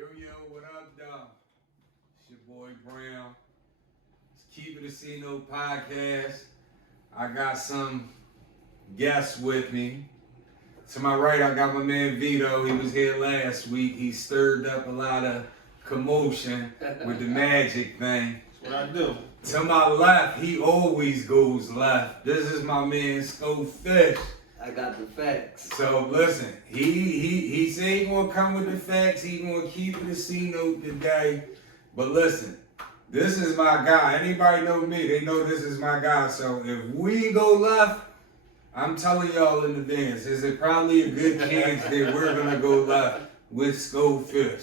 Yo, what up, dog? It's your boy Brown. It's Keep It a C-No podcast. I got some guests with me. To my right, I got my man Vito. He was here last week. He stirred up a lot of commotion with the magic thing. That's what I do. To my left, he always goes left. This is my man Scho Vito. I got the facts. So listen, he said he gonna come with the facts. He gonna keep it a C-note today. But listen, this is my guy. Anybody know me? They know this is my guy. So if we go left, I'm telling y'all in advance, is it probably a good chance that we're gonna go left with Scho Vito.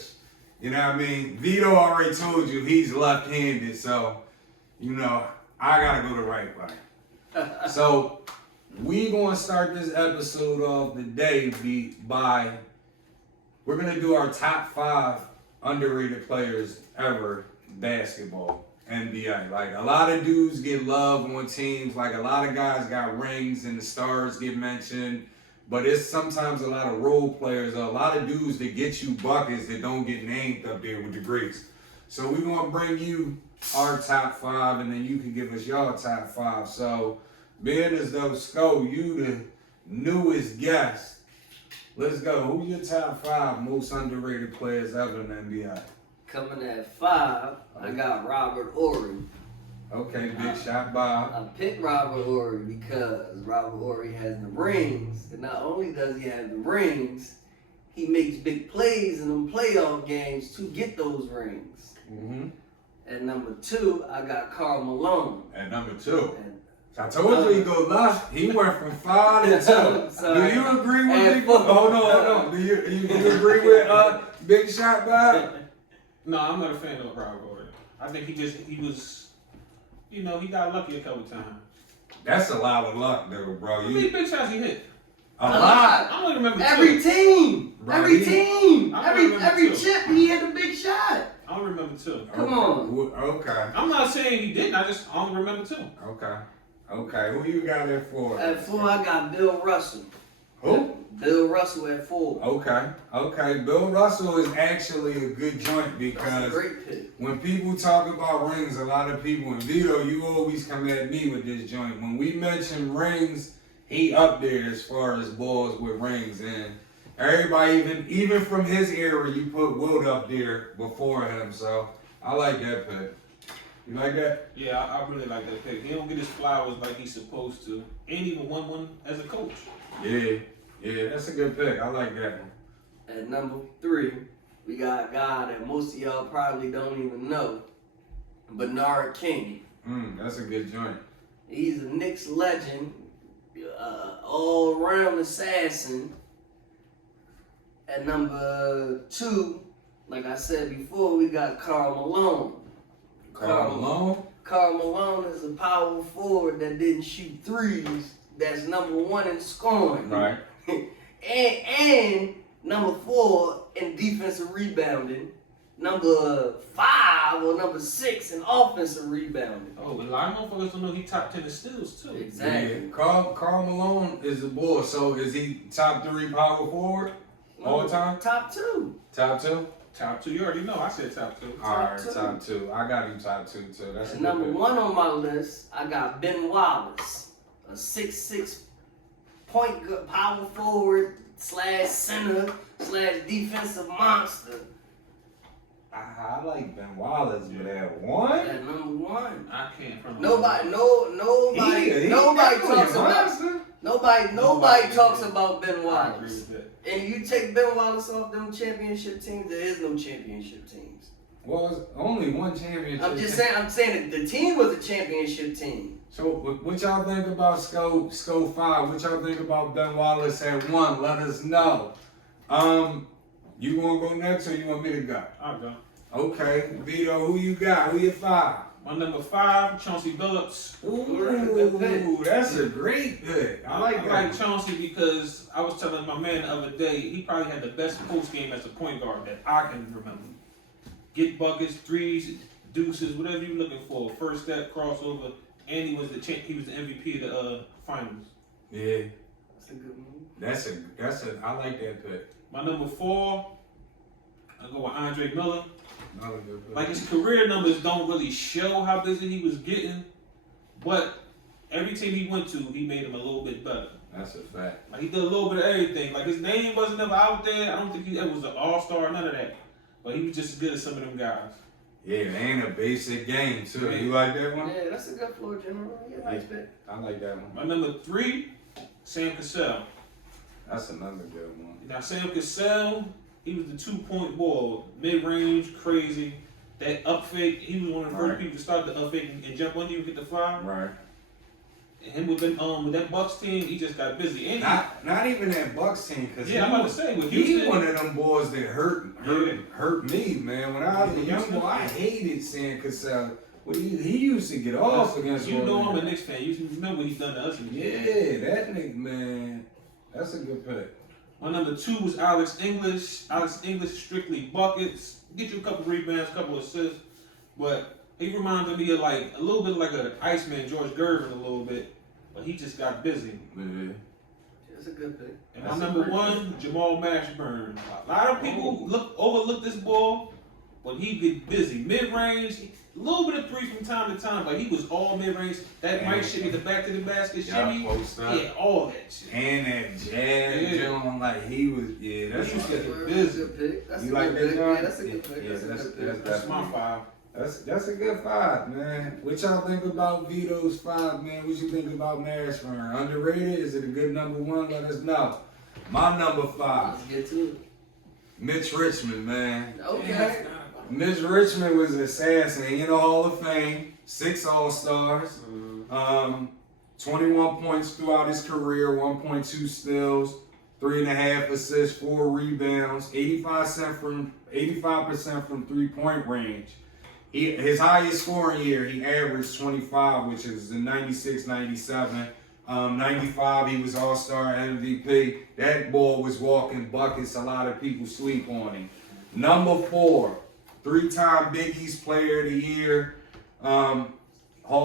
You know what I mean? Vito already told you he's left-handed, so you know I gotta go the right way. So we gonna start this episode off today by we're gonna do our top 5 underrated players ever basketball, NBA. Like a lot of dudes get love on teams, like a lot of guys got rings and the stars get mentioned, but it's sometimes a lot of role players, a lot of dudes that get you buckets that don't get named up there with the greats. So we gonna bring you our top 5 and then you can give us your top 5. So being as though Scho, you the newest guest, let's go. Who's your top 5 most underrated players ever in the NBA? Coming at 5, I got Robert Horry. Okay, big shot, Bob. I picked Robert Horry because Robert Horry has the rings. And not only does he have the rings, he makes big plays in them playoff games to get those rings. Mm-hmm. At number 2, I got Karl Malone. At number 2. And I told you he go left. He went from 5 to 2. Do you agree with me? four. Hold on. Do you agree with Big Shot Bob? No, I'm not a fan of Robert Horry. I think he was, he got lucky a couple times. That's a lot of luck, though, bro. How many big shots he hit? A lot. I only remember every two. team. Right. Every team. I remember Every two. chip, he had a big shot. I only remember 2. Come on. Okay. I'm not saying he didn't. I just only remember 2. Okay. Who you got at 4? At 4, I got Bill Russell. Who? Bill Russell at 4. Okay. Bill Russell is actually a good joint That's a because great pick. when people talk about rings, a lot of people, and Vito, you always come at me with this joint. When we mention rings, he up there as far as balls with rings. And everybody, even from his era, you put Wilt up there before him. So I like that pick. You like that? Yeah, I really like that pick. He don't get his flowers like he's supposed to. Ain't even won one as a coach. Yeah, that's a good pick. I like that one. At number 3, we got a guy that most of y'all probably don't even know, Bernard King. That's a good joint. He's a Knicks legend, all-around assassin. At number 2, like I said before, we got Karl Malone. Karl Malone? Karl Malone is a power forward that didn't shoot threes. That's number 1 in scoring. Right. and number 4 in defensive rebounding. Number 5 or number 6 in offensive rebounding. Oh, and a lot of motherfuckers don't know he top 10 in steals too. Exactly. Yeah. Karl Malone is a bull. So is he top 3 power forward all the time? Top 2. Top 2? Top 2, you already know. I said top 2. Alright, two. top 2. I got him top 2 too. That's a And good number pick. 1 on my list, I got Ben Wallace, a 6'6" power forward / center / defensive monster. I like Ben Wallace, but at 1? At number 1. I can't from Nobody talks about Ben I agree Wallace. with that. And you take Ben Wallace off them championship teams, there is no championship teams. Well, it's only one championship. I'm saying that the team was a championship team. So, what y'all think about Scho 5? What y'all think about Ben Wallace at 1? Let us know. You want to go next or you want me to go? I'll go. Okay, Vito, who you got? Who your 5? My number 5, Chauncey Billups. Ooh, that's a great pick. I like that. I like Chauncey because I was telling my man the other day, he probably had the best post game as a point guard that I can remember. Get buckets, threes, deuces, whatever you're looking for. First step, crossover, and he was the MVP of the finals. Yeah, That's a good move. that's a. I like that pick. My number 4, I go with Andre Miller. Another good pick. Like, his career numbers don't really show how busy he was getting, but every team he went to, he made him a little bit better. That's a fact. Like, he did a little bit of everything. Like, his name wasn't ever out there. I don't think he ever was an all-star, none of that. But he was just as good as some of them guys. Yeah, and a basic game too. Yeah. You like that one? Yeah, that's a good floor general. Yeah, nice pick. I like that one. My number 3, Sam Cassell. That's another good one. Now, Sam Cassell, he was the 2-point ball, mid-range, crazy. That up fake, he was one of the first people to start the up fake and jump under you and get the foul. Right. And him with that Bucks team, he just got busy. And Not even that Bucks team, because I'm about to say with he Houston, one of them boys that hurt me, man. When I was a young boy, I hated Sam Cassell. Well, he used to get off against. You know I'm a Knicks fan. You remember what he's done to us. Yeah, that nigga, man. That's a good pick. My number 2 was Alex English. Alex English, strictly buckets. Get you a couple rebounds, couple assists. But he reminded me of a little bit like an Iceman, George Gervin a little bit. But he just got busy. Yeah. That's a good pick. And my number 1, Jamal Mashburn. A lot of people overlook this ball, but he get busy. Mid-range, a little bit of 3 from time to time, but he was all mid-range. That right shimmy, the back to the basket shimmy. Yeah, all that shit. And that jazz, John, like he was, that's That's a good pick. That's a good pick. Yeah, that's a good pick. Yeah, That's That's my 5. That's a good 5, man. What y'all think about Vito's 5, man? What you think about Mashburn? Underrated? Is it a good number 1? Let us know. My number 5, Let's get to it. Mitch Richmond, man. Okay. Mitch Richmond was an assassin. He in the Hall of Fame, 6 All-Stars, 21 points throughout his career, 1.2 steals, 3.5 assists, 4 rebounds, 85% from 3-point range. His highest scoring year, he averaged 25, which is in 96-97. 95, he was All-Star MVP. That boy was walking buckets. A lot of people sleep on him. Number 4, 3-time Big East Player of the Year, Hall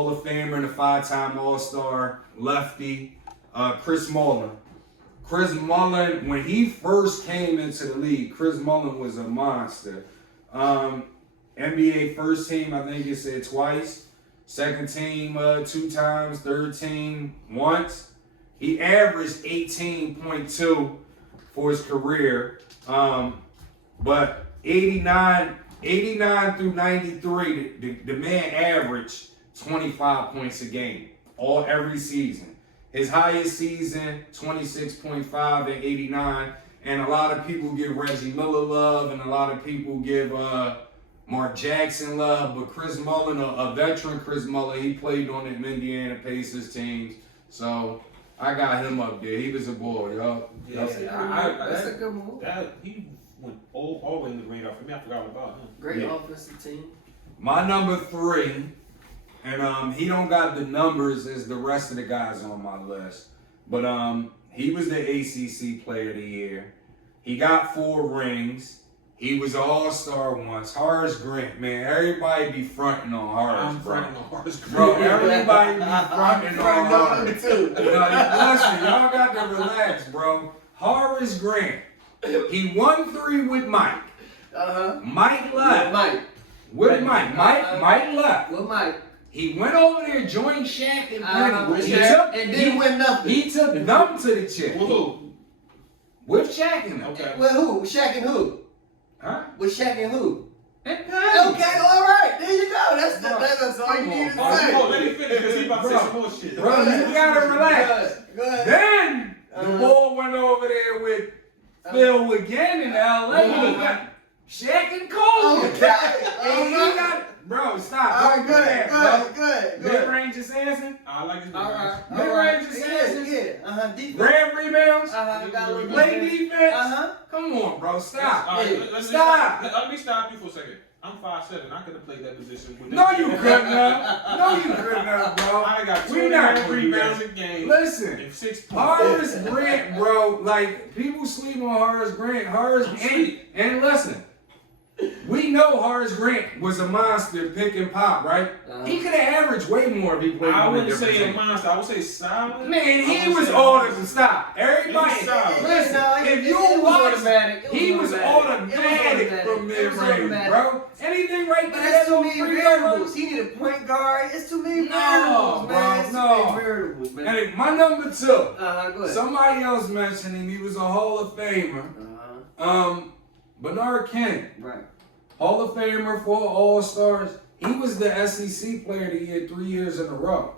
of Famer and a 5-time All-Star lefty, Chris Mullin. Chris Mullin, when he first came into the league, Chris Mullin was a monster. NBA first team, I think you said twice. Second team 2 times. Third team once. He averaged 18.2 for his career. But 89 through 93, the man averaged 25 points a game every season. His highest season, 26.5 and 89. And a lot of people give Reggie Miller love, and a lot of people give Mark Jackson love. But Chris Mullin, a veteran Chris Mullin, he played on them Indiana Pacers teams. So I got him up there. He was a boy, y'all. Yeah, That's a good move. He went all the way in the radar for me. I forgot about him. Great offensive team. My number 3, and he don't got the numbers as the rest of the guys on my list, but he was the ACC Player of the Year. He got 4 rings. He was an All-Star once. Horace Grant, man. Everybody be fronting on Horace, I'm fronting on Horace Grant. Bro, everybody be fronting on Horace. No, listen, y'all got to relax, bro. Horace Grant, he won 3 with Mike. Mike left. With Mike. Mike left. With Mike. He went over there, joined Shaq and Penny. And didn't win nothing. He took them to the chip. With who? With Shaq and them. Okay. With who? With Shaq and who? Huh? With Shaq and who? And Penny. Okay, all right. There you go. That's all you need to say. Oh, let me finish because he about to say some more shit. Bro, you gotta relax. Go ahead. Then the ball went over there with Phil again in LA. He got Shaq and Kobe. Okay. And he got, bro, stop. All right, Don't do that, good. Mid-range assassin. I like his All right. Mid-range assassin. Yeah. Defense. Grab rebounds. Got a little Play defense. defense. Come on, bro. Stop. All right, Stop. Let me stop you for a second. I'm 5'7". I could have played that position. With No, you couldn't have. No, you couldn't have, bro. I got We not 2 gonna do rebounds that. a game. Listen. And 6 Horace Grant, bro. Like, people sleep on Horace Grant. And listen. we know Horace Grant was a monster, pick and pop, right? He could have averaged way more if he played. I on a wouldn't different say a team. monster. I would say solid. Man, he was all the stop. Everybody, He was solid. listen. If you watch, he was automatic from mid range, bro. Anything right But there, that's too those many free variables. He need a point guard. It's too many variables, man. It's too many variables, man. And my number 2. Go ahead. Somebody else mentioned him. He was a Hall of Famer. Bernard King. Right. Hall of Famer, 4 All-Stars. He was the SEC Player of the Year 3 years in a row.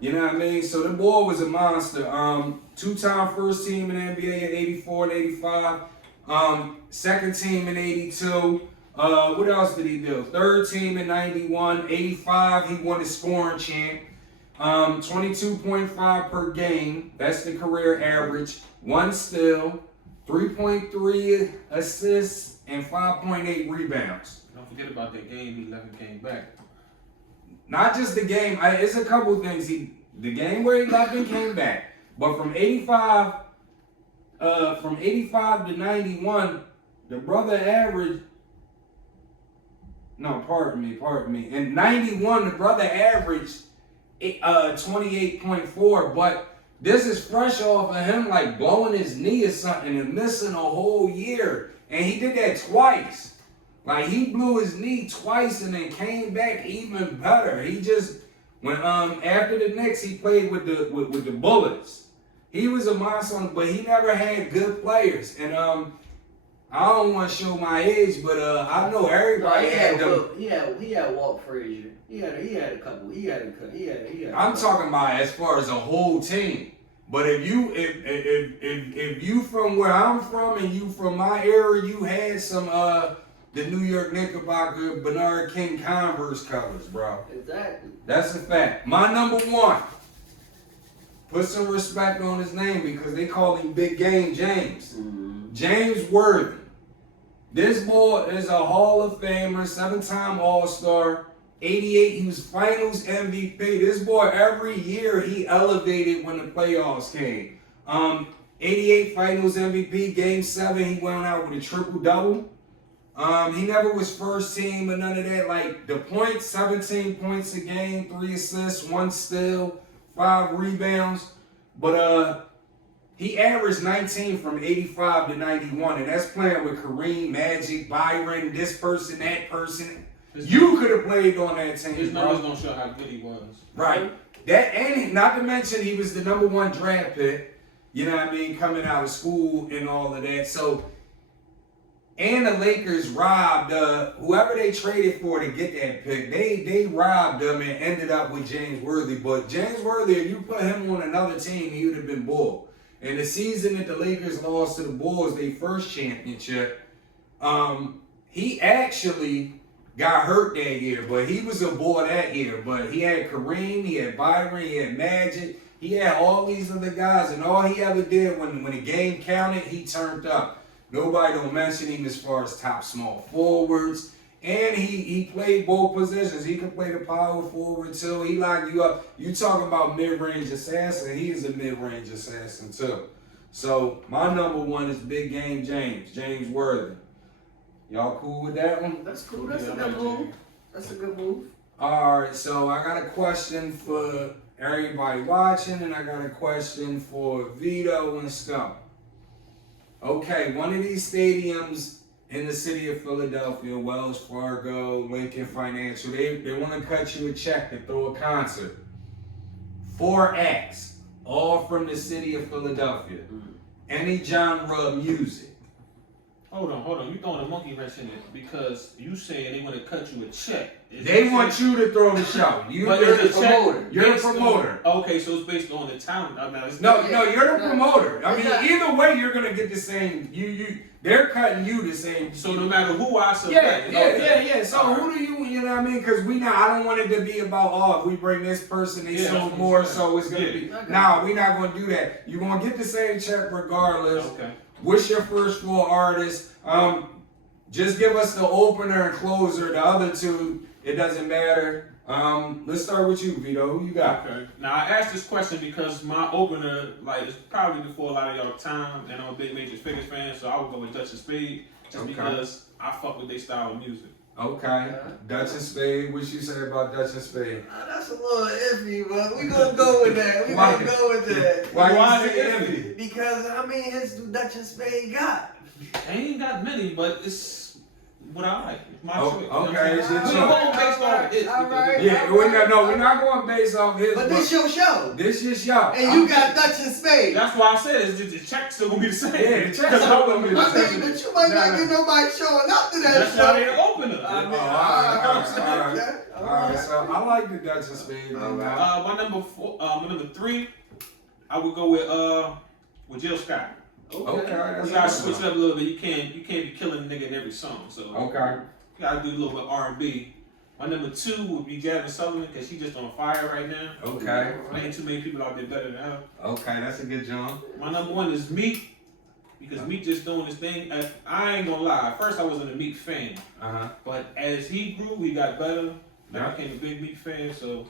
You know what I mean? So the boy was a monster. 2-time first team in the NBA in 84 and 85. Second team in 82. What else did he do? Third team in 91. 85, he won his scoring champ. 22.5 per game. That's the career average. 1 steal. 3.3 assists and 5.8 rebounds. Don't forget about that game he left and came back. Not just the game. It's a couple things. The game where he left and came back, but from 85 to 91, the brother averaged. No, pardon me. In 91, the brother averaged 28.4, but. This is fresh off of him like blowing his knee or something and missing a whole year. And he did that twice. Like he blew his knee twice and then came back even better. He just when after the Knicks he played with the Bullets. He was a monster, but he never had good players. And I don't want to show my age, but I know everybody had them. He had Walt Frazier. He had a couple. He had. I'm talking about as far as a whole team. But if you from where I'm from and you from my area, you had some the New York Knickerbocker Bernard King Converse covers, bro. Exactly. That's a fact. My number 1. Put some respect on his name because they call him Big Game James. Mm-hmm. James Worthy. This boy is a Hall of Famer, 7-time All-Star. 88, he was Finals MVP. This boy, every year, he elevated when the playoffs came. 88 Finals MVP, Game 7, he went out with a triple-double. He never was first team or none of that. Like, the points, 17 points a game, 3 assists, 1 steal, 5 rebounds. But he averaged 19 from 85 to 91, and that's playing with Kareem, Magic, Byron, this person, that person. You could have played on that team. His numbers don't show how good he was. Right. That and not to mention he was the number 1 draft pick. You know what I mean? Coming out of school and all of that. So, and the Lakers robbed whoever they traded for to get that pick. They robbed them and ended up with James Worthy. But James Worthy, if you put him on another team, he would have been bull. And the season that the Lakers lost to the Bulls, their first championship, he actually got hurt that year, but he was a boy that year. But he had Kareem, he had Byron, he had Magic, he had all these other guys, and all he ever did when the game counted, he turned up. Nobody don't mention him as far as top small forwards. And he played both positions. He could play the power forward too. He locked you up. You talking about mid-range assassin, he is a mid-range assassin too. So my number 1 is Big Game James Worthy. Y'all cool with that one? That's cool. That's a good move. That's a good move. All right, so I got a question for everybody watching, and I got a question for Vito and Scho. Okay, one of these stadiums in the city of Philadelphia, Wells Fargo, Lincoln Financial, they want to cut you a check to throw a concert. 4 acts, all from the city of Philadelphia. Any genre of music. Hold on. You throwing a monkey wrench in it because you saying they want to cut you a check. They want you to throw the show. You're the promoter. You're the promoter. Okay, so it's based on the talent. No, you're the promoter. I mean, either way, you're gonna get the same. They're cutting you the same. So no matter who I select. Yeah. So who do you know what I mean? Because I don't want it to be about, if we bring this person, they sell more, so it's gonna be. Nah, we're not gonna do that. You're gonna get the same check regardless. Okay. What's your first 4 artists? Just give us the opener and closer. The other 2, it doesn't matter. Let's start with you, Vito. Who you got? Okay. Now I asked this question because my opener, is probably before a lot of y'all time, and I'm a big Major Figures fan, so I would go with Dutch and Spade. just Okay. because I fuck with their style of music. Okay. Dutch and Spade. What you say about Dutch and Spade? That's a little iffy, but we gonna go with that. We Why? gonna go with that. Why you say iffy? Because I mean, his Dutch and Spade got. I ain't got many, but it's what I like. It's my Oh, choice. okay, it's your We choice. going based off hits. All right. Yeah, we're not going based off his. But this your show, This your show. and you got Dutch and Spade. That's why I said it's just the check's still gonna be the same. Yeah, the check's Because still I gonna be the wouldn't- same. But you might not Nah. get nobody showing up to that That's show. why they the opener. I mean, All right, so I like the Dutch and Spade. My number four, my number three, I would go with Jill Scott. Okay, that's You gotta awesome. switch it up a little bit. You can't be killing a nigga in every song. So Okay. you gotta do a little bit R&B. My number two would be Jasmine Sullivan because she's just on fire right now. Okay. There ain't too many people out there better than her. Okay, that's a good jump. My number one is Meek because Meek just doing his thing. I ain't gonna lie. At first I wasn't a Meek fan, but as he grew, he got better. I became a big Meek fan. So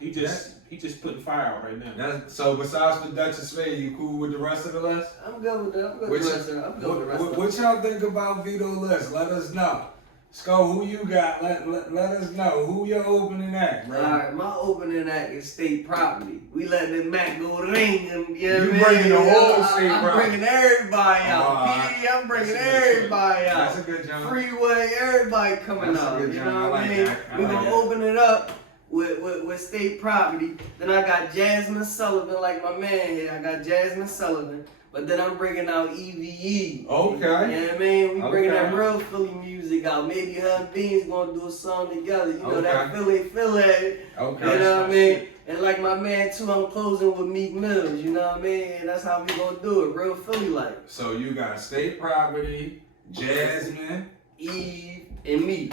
he just putting fire out right now. So besides the Dutch and Spade, you cool with the rest of the list? I'm good with that. I'm good with the rest of it. I'm good with the rest of it. What y'all think about Vito list? Let us know. Scho, who you got? Let us know. Who your opening act, bro? Alright, my opening act is state property. We let the Mac go ring and You bringing the whole state I'm property. bringing everybody out. Alright. PD, I'm bringing That's a good everybody out. That's a good jump. Freeway, everybody coming That's a out. good You jump. know I what I like mean? that. I We're like gonna that. open it up with state property. Then I got Jasmine Sullivan, like my man here. I got Jasmine Sullivan. But then I'm bringing out EVE. Okay. You know what I mean? We bringing Okay. that real Philly music out. Maybe her and Beans gonna do a song together. You know, Okay. that Philly. Okay. You know what I mean? And like my man too, I'm closing with Meek Mills. You know what I mean? And that's how we gonna do it. Real Philly like. So you got state property, Jasmine. Eve and me.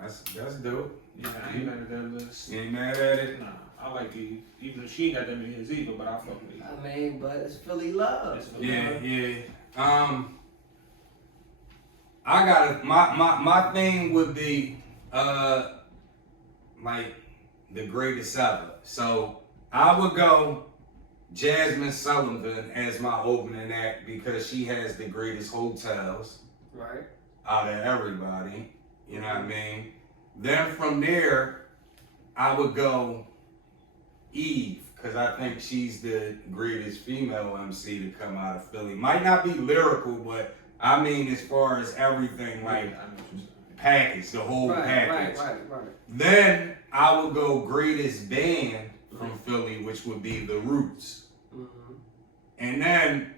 That's dope. Yeah, I ain't mad at that list. You ain't mad at it? Nah, I like Eve. Even though she ain't got that many hits either, but I fuck with Eve. I mean, but it's Philly love. It's Philly Yeah, love. yeah. I got it. My thing would be like the greatest ever. So I would go Jasmine Sullivan as my opening act because she has the greatest hotels Right. out of everybody. You know what I mean? Then from there, I would go Eve, because I think she's the greatest female MC to come out of Philly. Might not be lyrical, but I mean as far as everything, like I know what you're saying. package, the whole package. Right. Then I would go greatest band from Philly, which would be The Roots. Mm-hmm. And then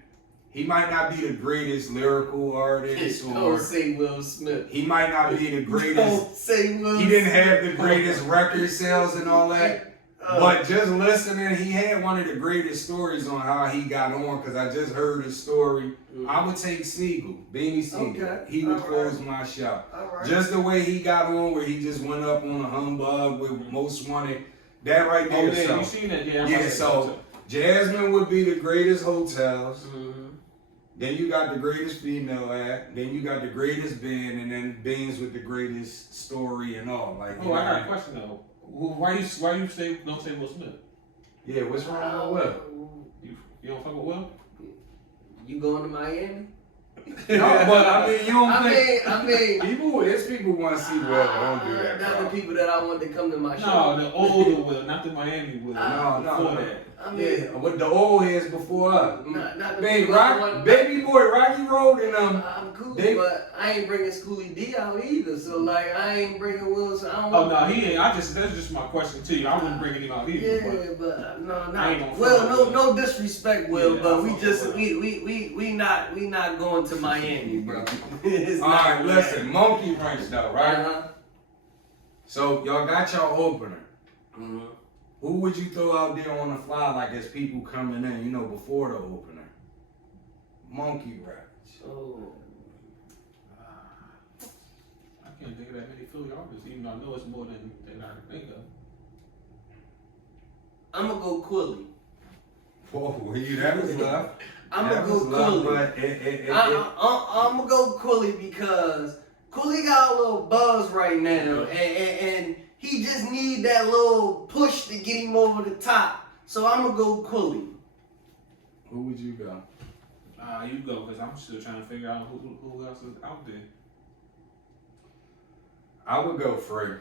he might not be the greatest lyrical artist, or Don't say Will Smith. he might not be the greatest. Don't say Will He didn't have the greatest record sales and all that. But just listening, he had one of the greatest stories on how he got on, because I just heard his story. I would take Siegel, Beanie Siegel. Okay. He would All close right. my show. All right. Just the way he got on, where he just went up on a humbug with Most Wanted. That right Oh, there. yeah, So you seen that? Yeah, yeah, so Jasmine would be the greatest hotels. Mm-hmm. Then you got the greatest female act. Then you got the greatest band, and then Beans with the greatest story and all. Like, Oh, I got a question though. Why you say don't say Will Smith? yeah, what's wrong with Will? You don't fuck with Will? You going to Miami? No, but I mean, you don't think I mean, people? It's people want to see Will. Don't do that. not the bro. people that I want to come to my No, show. the older Will, not the Miami Will. No, Before no. that. I mean, Yeah, with the old heads before us. not the Baby, people I want. Baby Boy, Rocky Road, and I'm cool, but I ain't bringing Schoolie D out either. So like, I ain't bringing Will. So I don't. Oh no, he ain't. That's just my question to you. I wouldn't bring him out either. Yeah, but no, I ain't not gonna Will. fuck with No disrespect, Will. Yeah, but I we fuck just with we not going to Miami, bro. It's all not right, listen, Monkey Wrench though, right? Uh-huh. So y'all got your opener. Mm-hmm. Who would you throw out there on the fly, like as people coming in, you know, before the opener? Monkey Wrench. Oh. I can't think of that many Philly artists, even though I know it's more than I can think of. I'm gonna go Quilly. Whoa, that was love. I'm That gonna was go love, Quilly. but I'm gonna go Quilly because Quilly got a little buzz right now, and he just need that little push to get him over the top. So I'm gonna go Quilly. Who would you go? You go, because I'm still trying to figure out who else is out there. I would go free.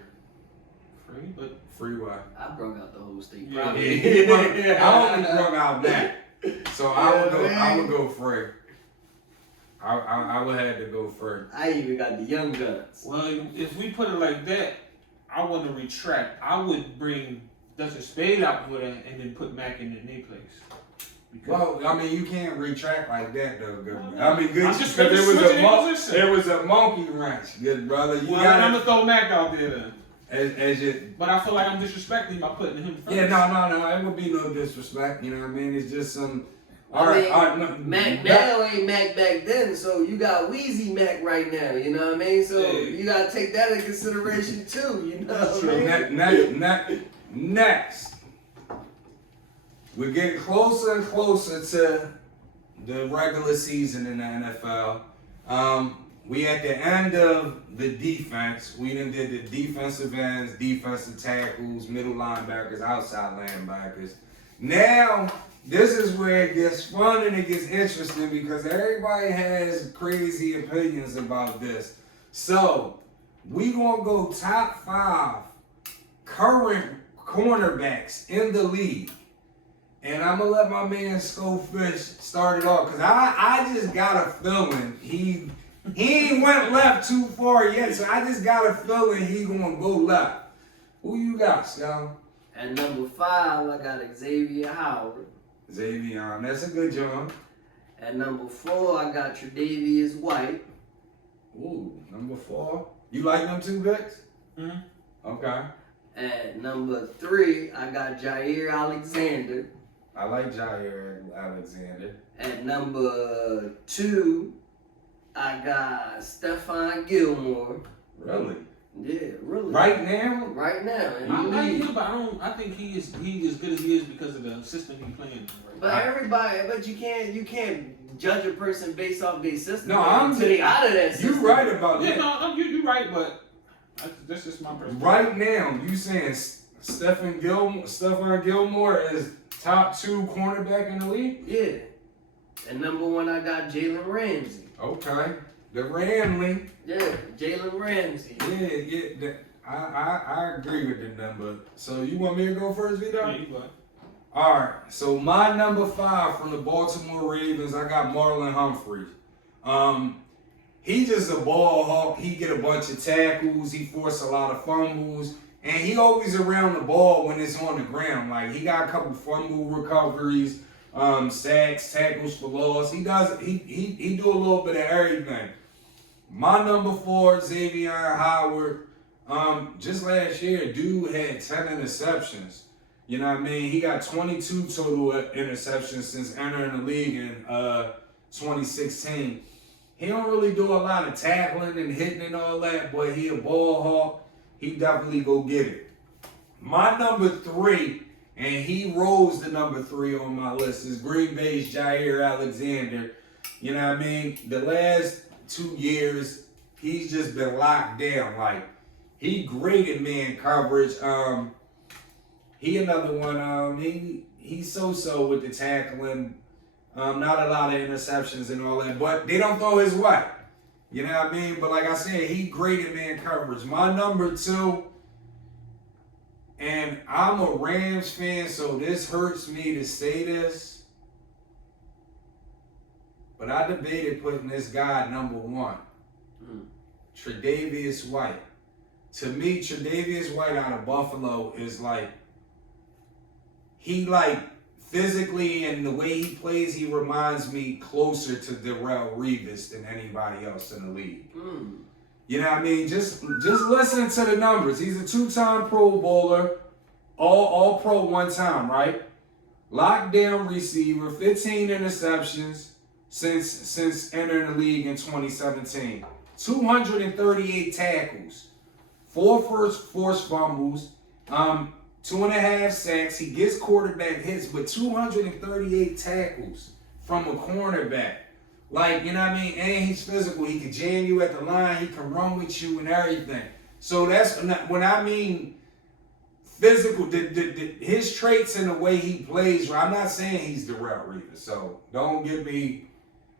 Free, but Free what? I brought out the whole state. Yeah. I only brought out that. So I would go free. I would have to go free. I even got the young guns. well, if we put it like that, I want to retract. I would bring Dustin Spade out with it and then put Mac in their place. Because Well, I mean, you can't retract like that, though. Good. I mean, good. I'm just Because switching there was a monkey wrench, good brother. You well, then I'm got gonna throw Mac out there then. as you. But I feel like I'm disrespecting him by putting him first. Yeah, no. It would be no disrespect. You know what I mean? It's just some. All I right, mean, Mac now ain't Mac back then, so you got Wheezy Mac right now, you know what I mean? So Yeah. you gotta take that into consideration too, you know what I So mean? next, we're getting closer and closer to the regular season in the NFL. We at the end of the defense. We done did the defensive ends, defensive tackles, middle linebackers, outside linebackers. Now, this is where it gets fun and it gets interesting because everybody has crazy opinions about this. So, we gonna go top 5 current cornerbacks in the league. And I'm gonna let my man Scho Vito start it off because I just got a feeling he ain't went left too far yet, so I just got a feeling he gonna go left. Who you got, Scho? At number 5, I got Xavier Howard. Xavier, that's a good job. At number 4, I got Tre'davious White. Ooh, number 4. You like them two guys? Mhm. Okay. At number 3, I got Jair Alexander. I like Jair Alexander. At number 2, I got Stephon Gilmore. Really? Yeah, really. Right now? Right now. In I the like league. him, but I think he is as good as he is because of the system he playing in right But now. you can't judge a person based off their system. No, I'm until they out of that system. You right about Yeah, that. no, you're right, but that's just my perspective. Right now, you saying Stephon Gilmore is top 2 cornerback in the league? Yeah. And number 1, I got Jalen Ramsey. Okay. The Ramley. Yeah, Jalen Ramsey. Yeah. I agree with the number. So you want me to go first, Vito? Yeah, you go. All right. So my number 5 from the Baltimore Ravens, I got Marlon Humphreys. He just a ball hawk. He get a bunch of tackles. He force a lot of fumbles. And he always around the ball when it's on the ground. Like, he got a couple fumble recoveries, sacks, tackles for loss. He do a little bit of everything. My number 4, Xavier Howard. Just last year, dude had 10 interceptions. You know what I mean? He got 22 total interceptions since entering the league in 2016. He don't really do a lot of tackling and hitting and all that, but he a ball hawk. He definitely go get it. My number 3, and he rose to number 3 on my list, is Green Bay's Jair Alexander. You know what I mean? The last 2 years, he's just been locked down. Like, he great in man coverage. He another one. He's so with the tackling. Not a lot of interceptions and all that, but they don't throw his way. You know what I mean? But like I said, he great in man coverage. My number 2, and I'm a Rams fan, so this hurts me to say this, but I debated putting this guy number 1, Tre'davious White. To me, Tre'davious White out of Buffalo is like, he like physically and the way he plays, he reminds me closer to Darrelle Revis than anybody else in the league. You know what I mean? Just listen to the numbers. He's a 2-time Pro Bowler, all Pro 1 time, right? Lockdown receiver, 15 interceptions since entering the league in 2017. 238 tackles, 4 forced fumbles, 2.5 sacks. He gets quarterback hits, but 238 tackles from a cornerback. Like, you know what I mean? And he's physical. He can jam you at the line. He can run with you and everything. So that's when I mean physical, his traits and the way he plays. I'm not saying he's Darrelle Revis. So don't give me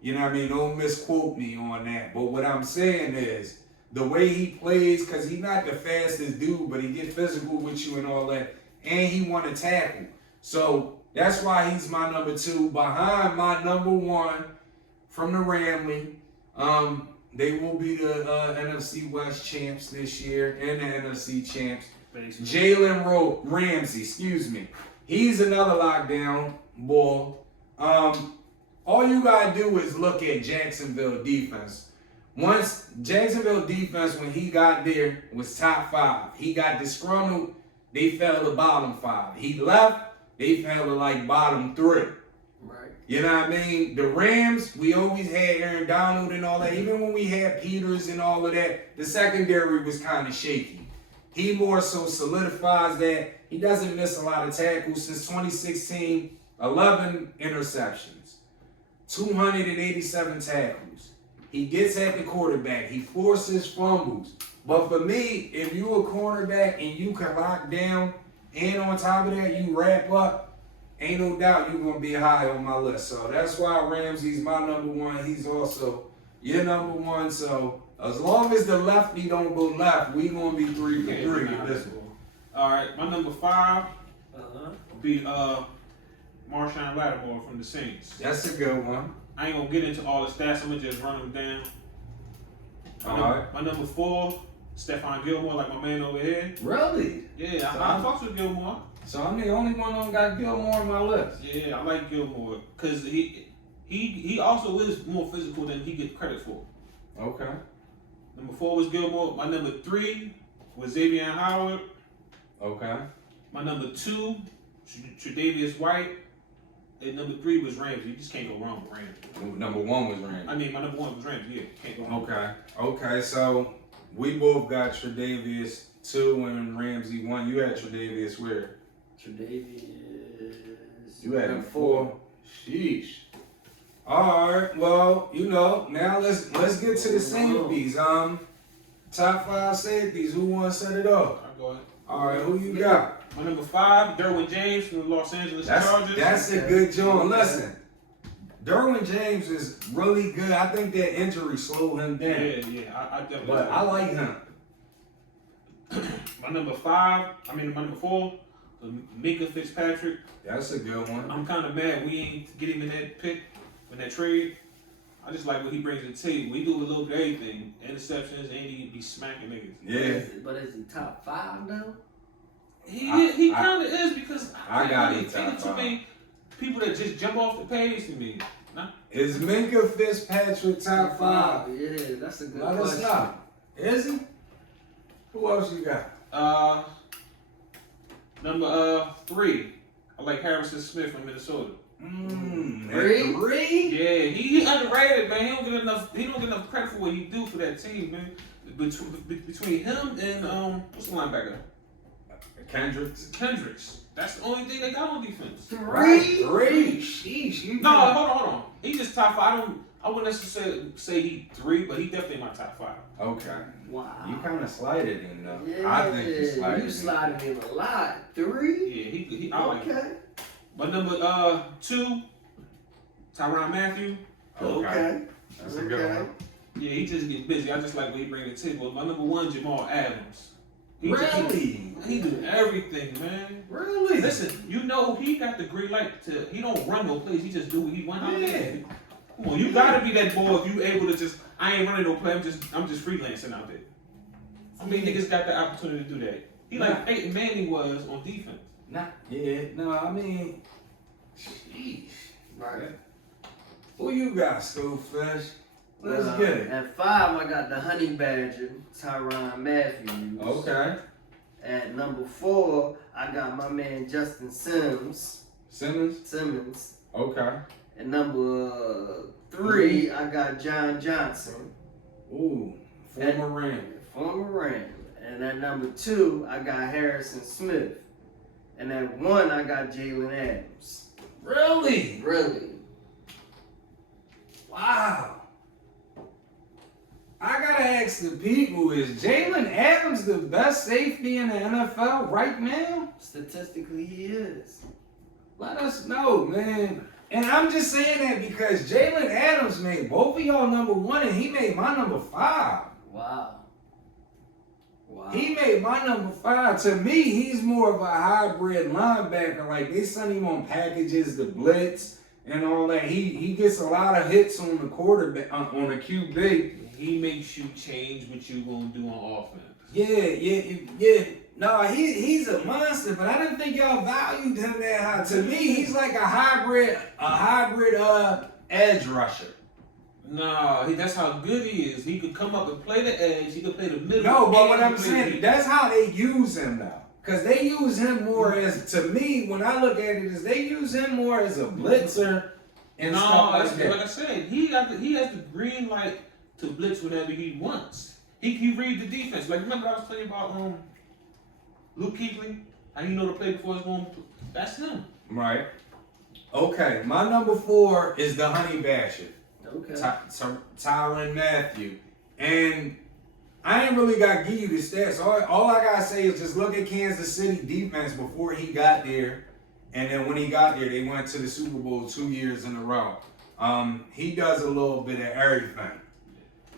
You know what I mean? Don't misquote me on that. But what I'm saying is, the way he plays, because he's not the fastest dude, but he get physical with you and all that, and he want to tackle. So that's why he's my number 2, behind my number 1 from the Ramley. They will be the NFC West champs this year and the NFC champs. Jalen Ramsey, excuse me. He's another lockdown ball. All you gotta do is look at Jacksonville defense. Once Jacksonville defense, when he got there, was top 5. He got disgruntled, they fell to bottom 5. He left, they fell to like bottom 3. Right. You know what I mean? The Rams, we always had Aaron Donald and all that. Even when we had Peters and all of that, the secondary was kind of shaky. He more so solidifies that. He doesn't miss a lot of tackles. Since 2016, 11 interceptions, 287 tackles. He gets at the quarterback. He forces fumbles. But for me, if you a cornerback and you can lock down, and on top of that, you wrap up, ain't no doubt you're going to be high on my list. So that's why Ramsey's my number 1. He's also your number 1. So as long as the lefty don't go left, we going to be 3 for 3 in this one. All right, my number 5 will be Marshawn Lattimore from the Saints. That's a good one. I ain't going to get into all the stats. I'm going to just run them down. My number 4, Stephon Gilmore, like my man over here. Really? Yeah, So I fucks with Gilmore. So I'm the only one that got Gilmore on my list. Yeah, I like Gilmore because he also is more physical than he gets credit for. Okay. Number 4 was Gilmore. My number 3 was Xavier Howard. Okay. My number 2, Tre'Davious White. And number 3 was Ramsey. You just can't go wrong with Ramsey. Number 1 was Ramsey. I mean, my number 1 was Ramsey. Yeah, can't go wrong. Okay. Okay, so we both got Tre'Davious 2 and Ramsey 1. You had Tre'Davious where? Tre'Davious. You had him 4. Sheesh. All right. Well, now let's get to the safeties. Top 5 safeties. Who wants to set it off? I'll go ahead. All right. Who you got? My number 5, Derwin James from the Los Angeles Chargers. That's a good joint. Listen, Derwin James is really good. I think that injury slowed him down. Yeah, I definitely. But I like him. My number 4, Minka Fitzpatrick. That's a good one. I'm kind of mad we ain't get him in that pick, in that trade. I just like what he brings to the table. We do a little bit of everything. Interceptions, and he be smacking niggas. Yeah. But is he top 5 though? He kind of is because I got him ain't top too 5. many people that just jump off the page to me. Nah. Is Minka Fitzpatrick top 5? Yeah, that's a good Let us question. know. Is he? Who else you got? Number 3, I like Harrison Smith from Minnesota. 3? Yeah, he underrated, man. He don't get enough credit for what he do for that team, man. Between him and what's the linebacker? Kendricks. That's the only thing they got on defense. 3? Sheesh. No, hold on. He just top 5. I wouldn't necessarily say he 3, but he definitely my top 5. Okay. Wow. You kind of slided him though. Yeah, I think you slided him. You slided him a lot. 3? Yeah, he I like him. Okay. My number 2, Tyrann Mathieu. Okay. That's a good one. Yeah, he just get busy. I just like what he bring to the table. My number 1, Jamal Adams. Really? He do everything, man. Really? Listen, he got the green light to. He don't run no plays. He just do what he want out there. Come on, you gotta be that boy if you able to just. I ain't running no play. I'm just freelancing out there. I mean, niggas got the opportunity to do that. He like Peyton Manning was on defense. I mean, sheesh. Right. Who you got, Schoolfish? Let's get it. At 5, I got the Honey Badger, Tyrann Mathieu. Okay. At number 4, I got my man Justin Simmons. Simmons? Okay. At number 3, I got John Johnson. Ooh, former Ram. And at number 2, I got Harrison Smith. And at 1, I got Jalen Adams. Really? Wow. I gotta ask the people, is Jalen Adams the best safety in the NFL right now? Statistically, he is. Let us know, man. And I'm just saying that because Jalen Adams made both of y'all number 1 and he made my number 5. Wow. Wow. He made my number 5. To me, he's more of a hybrid linebacker. Like, they send him on packages, the blitz, and all that. He gets a lot of hits on the quarterback, on the QB. He makes you change what you gonna do on offense. Yeah. No, he's a monster, but I didn't think y'all valued him that high. To me, he's like a hybrid edge rusher. Nah, that's how good he is. He could come up and play the edge. He could play the middle. No, but and what he I'm could play saying, the- that's how they use him now. Because they use him more as, to me, when I look at it, is they use him more as a blitzer and No, stuff like like that. I said, he has the green light to blitz whenever he wants. He read the defense. Like, remember I was telling you about Luke Kuechly? How you know to play before it's going to... That's him. Right. Okay, my number 4 is the Honey Basher. Okay. Tyrann Mathieu. And I ain't really got to give you the stats. All I got to say is just look at Kansas City defense before he got there. And then when he got there, they went to the Super Bowl 2 years in a row. He does a little bit of everything.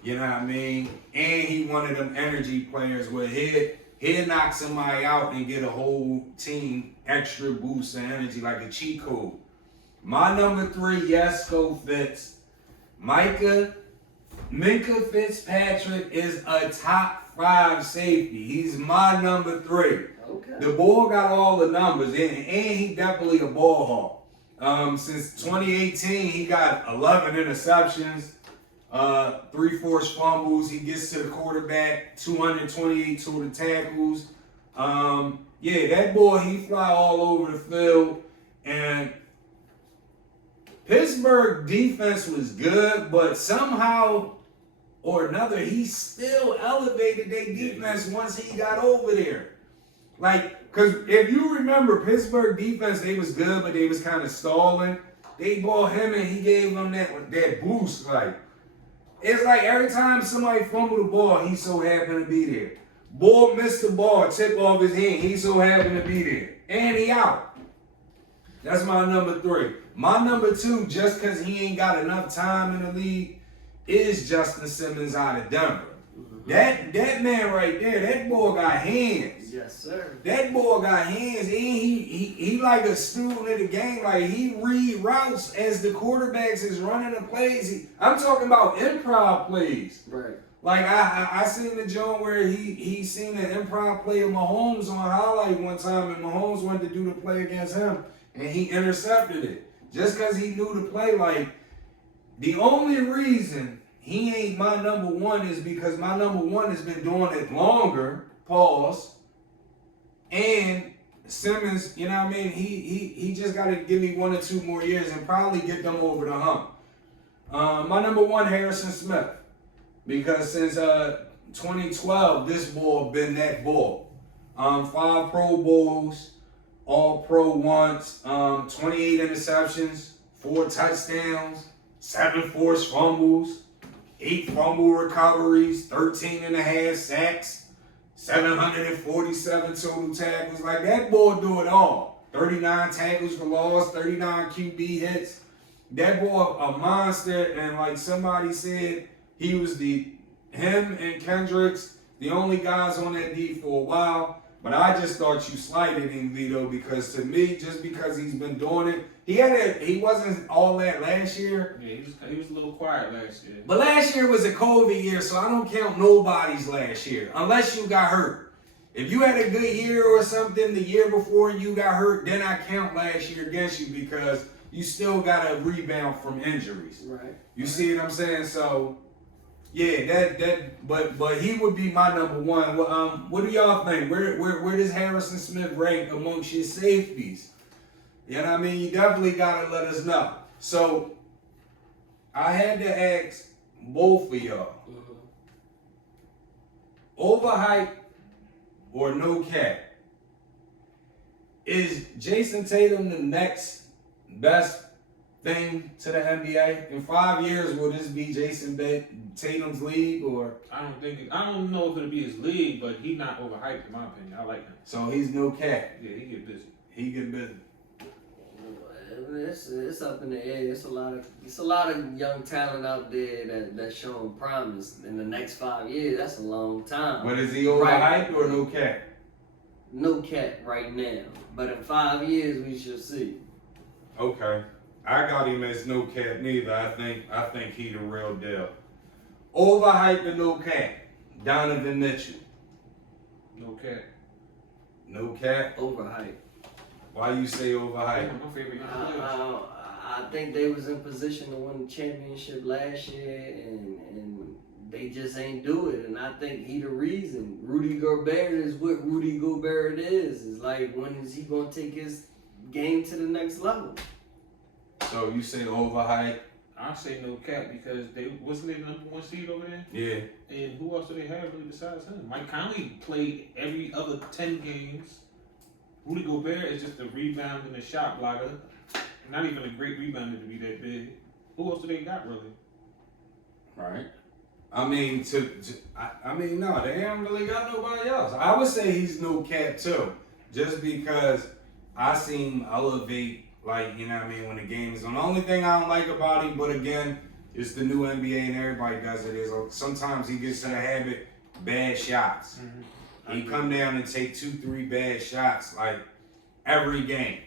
You know what I mean? And he one of them energy players where he'll knock somebody out and get a whole team extra boost of energy like a cheat code. My number 3, yes, Scho Fitz. Minka Fitzpatrick is a top 5 safety. He's my number 3. Okay. The boy got all the numbers, and he definitely a ball hawk. Since 2018, he got 11 interceptions, 3 forced fumbles. He gets to the quarterback, 228 total tackles. That boy, he fly all over the field. And Pittsburgh defense was good, but somehow or another, he still elevated their defense once he got over there. Like, because if you remember, Pittsburgh defense, they was good, but they was kind of stalling. They bought him and he gave them that boost. Like, it's like every time somebody fumbled the ball, he so happened to be there. Boy missed the ball, tip off his hand, he so happened to be there. And he out. That's my number 3. My number 2, just because he ain't got enough time in the league, is Justin Simmons out of Denver. That man right there, that boy got hands. Yes, sir. That boy got hands, and he like a student of the game. Like, he read routes as the quarterbacks is running the plays. I'm talking about improv plays. Right. Like, I seen the joint where he seen an improv play of Mahomes on highlight one time, and Mahomes wanted to do the play against him, and he intercepted it. Just because he knew the play. Like, the only reason he ain't my number 1 is because my number 1 has been doing it longer, pause, and Simmons, you know what I mean, he just got to give me 1 or 2 more years and probably get them over the hump. My number 1, Harrison Smith, because since 2012, this ball been that ball. 5 Pro Bowls, All Pro once, 28 interceptions, 4 touchdowns, 7 forced fumbles, 8 fumble recoveries, 13.5 sacks, 747 total tackles. Like, that boy do it all. 39 tackles for loss, 39 QB hits. That boy a monster, and like somebody said, he was him and Kendricks, the only guys on that D for a while. But I just thought you slighted him, Vito, because to me, just because he's been doing it, he wasn't all that last year. Yeah, he was a little quiet last year. But last year was a COVID year, so I don't count nobody's last year, unless you got hurt. If you had a good year or something the year before you got hurt, then I count last year against you because you still got to rebound from injuries. Right. You see what I'm saying? So, yeah, but he would be my number 1. What do y'all think? Where does Harrison Smith rank amongst your safeties? You know what I mean? You definitely got to let us know. So, I had to ask both of y'all. Overhyped or no cap? Is Jayson Tatum the next best thing to the NBA? In 5 years, will this be Jayson Tatum's league, or? I don't know if it'll be his league, but he's not overhyped in my opinion. I like him. So he's no cap. Yeah, he get busy. He get busy. it's up in the air. It's a lot of young talent out there that's showing promise. In the next 5 years, that's a long time. But is he overhyped or no cap? No cap right now, but in 5 years we shall see. Okay, I got him as no cap neither. I think he the real deal. Overhyped or no cap? Donovan Mitchell. No cap. No cap. Overhyped. Why you say overhyped? My favorite young players. I think they was in position to win the championship last year, and they just ain't do it. And I think he the reason. Rudy Gobert is what Rudy Gobert is. It's like, when is he gonna take his game to the next level? So you say overhyped? I say no cap because they wasn't they the number 1 seed over there? Yeah. And who else do they have really besides him? Mike Conley played every other 10 games. Rudy Gobert is just a rebounder and a shot blocker. Not even a great rebounder to be that big. Who else do they got really? Right. I mean, no, they haven't really got nobody else. I would say he's no cap too, just because I seen him elevate, like, you know what I mean, when the game is on. The only thing I don't like about him, but again, it's the new NBA and everybody does it, is sometimes he gets in a habit, bad shots. Mm-hmm. He come down and take 2-3 bad shots like every game,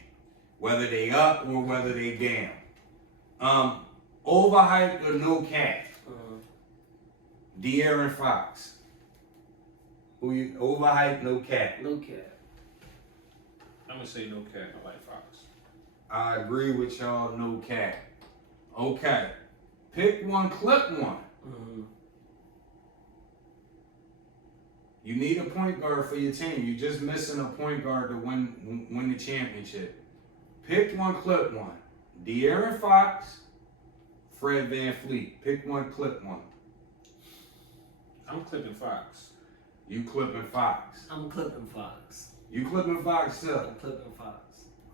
whether they up or whether they down. Overhyped or no cap? De'Aaron Fox. Who you overhyped, no cap? No cap. I'm gonna say no cap. I like Fox. I agree with y'all, no cap. Okay. Pick one, clip one. You need a point guard for your team. You're just missing a point guard to win the championship. Pick one, clip one. De'Aaron Fox, Fred VanVleet. Pick one, clip one. I'm clipping Fox. You clipping Fox. I'm clipping Fox. You clipping Fox too. I'm clipping Fox.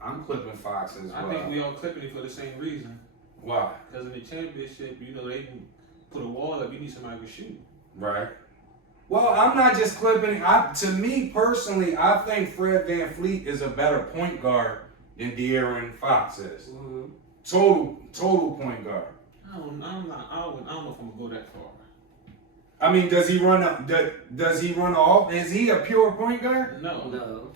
I'm clipping Fox as well. I think we all clipping it for the same reason. Why? Because in the championship, you know, they can put a wall up. You need somebody to shoot. Right. Well, I'm not just clipping. To me personally, I think Fred VanVleet is a better point guard than De'Aaron Fox is. Mm-hmm. Total point guard. I don't know if I'm gonna go that far. I mean, does he run off? Is he a pure point guard? No.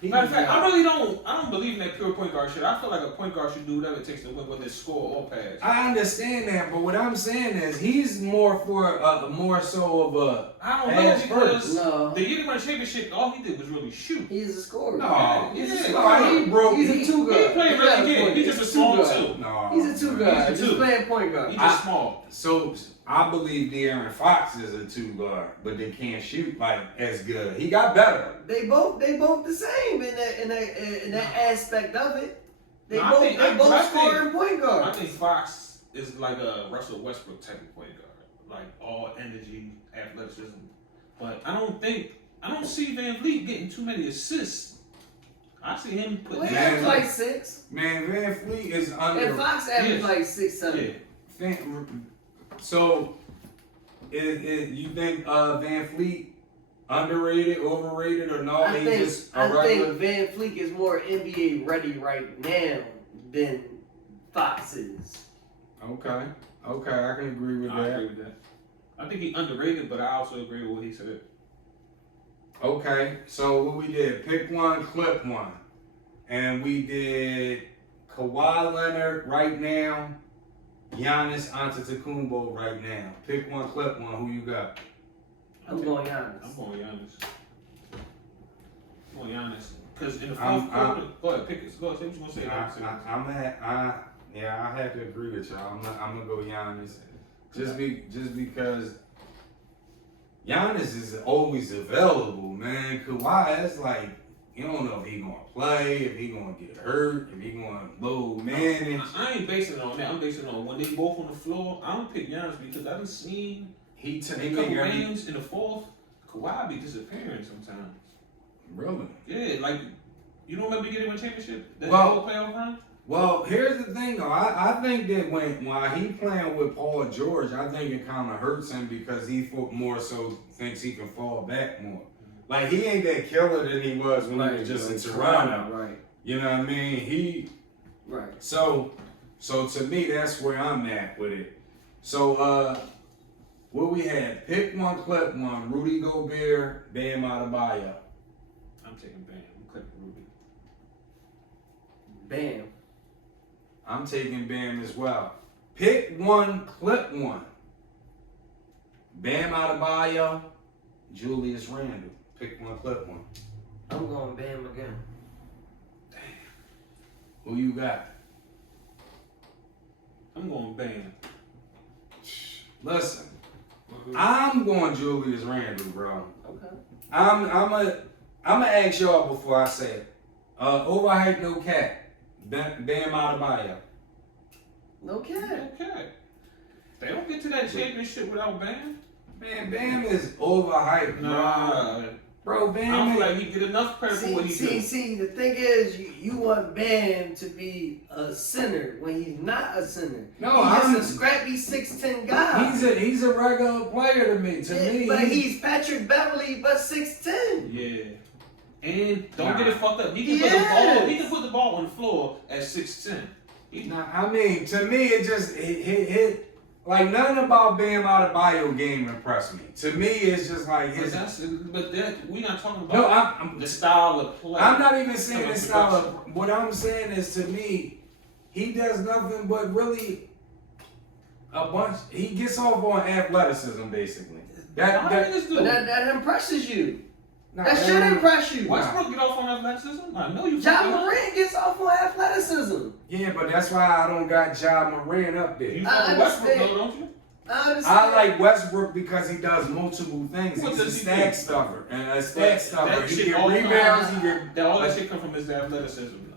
Matter of fact, I don't believe in that pure point guard shit. I feel like a point guard should do whatever it takes to win, whether it's score or pass. I understand that, but what I'm saying is he's more for more so of a I don't pass know because first. the year they won the championship, all he did was really shoot. He's a scorer. No, He's a yeah. scorer. He broke. He's a two guard. He played really good. He's just a small two. No, He's a two guard. He's a He's two. playing point guard. He's just small. So I believe De'Aaron Fox is a two guard, but they can't shoot like as good. He got better. They both the same in that aspect of it. They No, I both think- scoring point I guards. think Fox is like a Russell Westbrook type of point guard, like all energy, athleticism. But I don't see VanVleet getting too many assists. I see him putting. Well, he Man, averaged like 6. Man, VanVleet is under. And Fox averaged Yeah. like 6, 7. Yeah. So, you think VanVleet underrated, overrated, or no? I He think just a regular. Van Fleet is more NBA ready right now than Fox is. Okay, I can agree with I that. agree with that. I think he underrated, but I also agree with what he said. Okay, so what we did, pick one, clip one. And we did Kawhi Leonard right now, Giannis Antetokounmpo right now. Pick one, clip one. Who you got? I'm going Giannis. I'm going Giannis. Because in the I'm- fourth quarter, go ahead, pick it. Go ahead, say what you gonna say. I have to agree with y'all. I'm gonna go Giannis, just because Giannis is always available, man. Kawhi, it's like you don't know if he gonna play, if he gonna get hurt, if he gonna load manage. I ain't basing it on that. I'm basing it on when they both on the floor. I don't pick Giannis because I done seen He a make couple every games in the fourth. Kawhi be disappearing sometimes. really. Yeah, like you don't remember getting a championship? That Well- whole playoff run? Well, here's the thing though. I think that while he playing with Paul George, I think it kind of hurts him because he more so thinks he can fall back more. Like he ain't that killer than he was when he was just in Toronto. Right. You know what I mean? Right. So to me, that's where I'm at with it. So what we had? Pick one, clip one. Rudy Gobert, Bam Adebayo. I'm taking Bam. I'm clipping Rudy. Bam. I'm taking Bam as well. Pick one, clip one. Bam Adebayo, Julius Randle. Pick one, clip one. I'm going Bam again. Who you got? I'm going Bam. Listen, Mm-hmm. I'm going Julius Randle, bro. Okay. I'm gonna ask y'all before I say it. Overhyped, no cat. Bam Adebayo. No cap. Okay. They don't get to that championship without Bam. Man, Bam is overhyped, bro. Nah. Bro, I Bam don't is... feel like he get enough credit for what he did. See, the thing is, you want Bam to be a center when he's not a center. No, he's I'm just a scrappy 6'10" guy. He's a regular player to me. To me, But he's Patrick Beverly, but 6'10". Yeah. And don't Nah. get it fucked up. He can put the ball. He can put the ball on the floor at 6'10". Nah, I mean, to me, it just hit like nothing about Bam Adebayo game impressed me. To me, it's just like his. But we're not talking about No, I'm the style of play. I'm not even saying Talking his about style. production. What I'm saying is, to me, he does nothing but really a bunch. He gets off on athleticism, basically. Why niggas do? But that impresses you. Nah, That should impress you. Westbrook get off on athleticism? I know you. John fucking- Morant gets off on athleticism. Yeah, but that's why I don't got Ja Morant up there. You I fuck with Westbrook understand. though, don't you? I understand. I like Westbrook because he does multiple things. What He's a does he stack do? stuffer. And a stack stuffer. That He shit get all rebounds. He get. All that shit come from his athleticism. Though.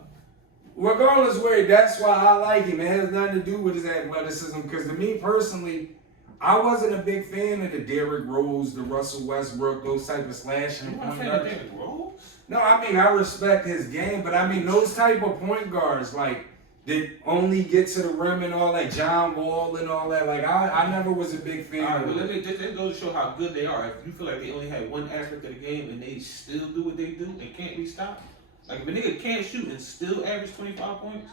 Regardless where, that's why I like him. It has nothing to do with his athleticism. Because to me personally, I wasn't a big fan of the Derrick Rose, the Russell Westbrook, those type of slashing You want point to fan of guards. Derrick Rose? No, I mean, I respect his game, but I mean, those type of point guards, like, that only get to the rim and all that, John Wall and all that, like, I never was a big fan Alright, of well, it. that goes to show how good they are. If you feel like they only had one aspect of the game and they still do what they do and can't be stopped. Like, if a nigga can't shoot and still average 25 points,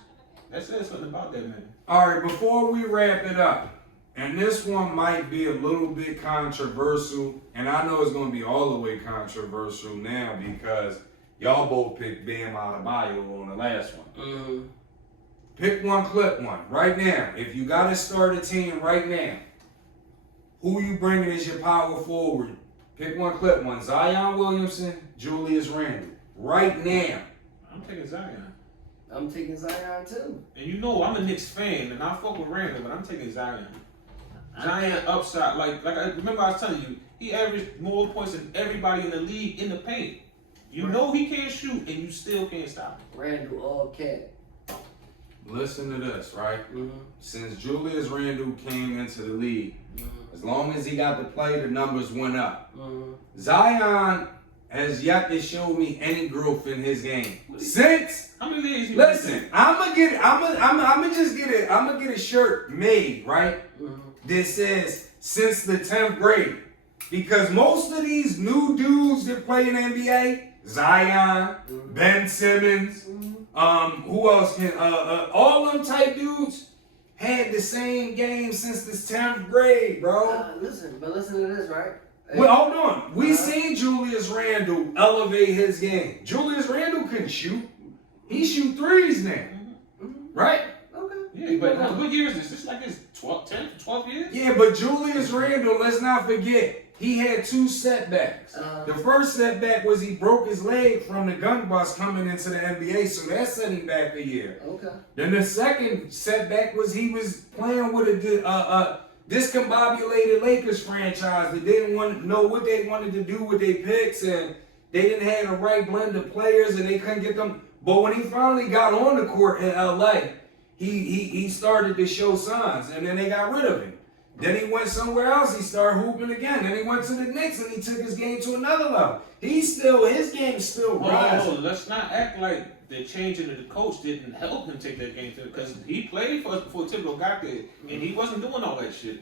that says something about that man. All right, before we wrap it up, and this one might be a little bit controversial, and I know it's going to be all the way controversial now because y'all both picked Bam Adebayo on the last one. Mm-hmm. Pick one, clip one. Right now, if you got to start a team right now, who you bringing as your power forward? Pick one, clip one. Zion Williamson, Julius Randle. Right now. I'm taking Zion. I'm taking Zion too. And you know I'm a Knicks fan and I fuck with Randall, but I'm taking Zion. Zion upside, like I remember I was telling you, he averaged more points than everybody in the league in the paint. You know he can't shoot and you still can't stop him. Randall all cat. Listen to this, right? Mm-hmm. Since Julius Randle came into the league, Mm-hmm. as long as he got to play, the numbers went up. Mm-hmm. Zion has yet to show me any growth in his game. Since How many leagues? listen, I'm gonna get a shirt made, right? Mm-hmm. That says since the 10th grade. Because most of these new dudes that play in the NBA, Zion, Ben Simmons, who else can all them type dudes had the same game since the 10th grade, bro. Listen to this, right? Well, hold on. We seen Julius Randle elevate his game. Julius Randle can shoot. He shoot threes now. Right? Okay. Yeah, but what year is this? This like his 12 years? Yeah, but Julius Randle, let's not forget, he had two setbacks. The first setback was he broke his leg from the gun bust coming into the NBA, so that set him back a year. Okay. Then the second setback was he was playing with a discombobulated Lakers franchise that didn't want to know what they wanted to do with their picks, and they didn't have the right blend of players, and they couldn't get them. But when he finally got on the court in LA, he started to show signs, and then they got rid of him. Then he went somewhere else. He started hooping again. Then he went to the Knicks, and he took his game to another level. His game's still rising. Oh, let's not act like the changing of the coach didn't help him take that game to because he played for us before Thibodeau got there, and he wasn't doing all that shit.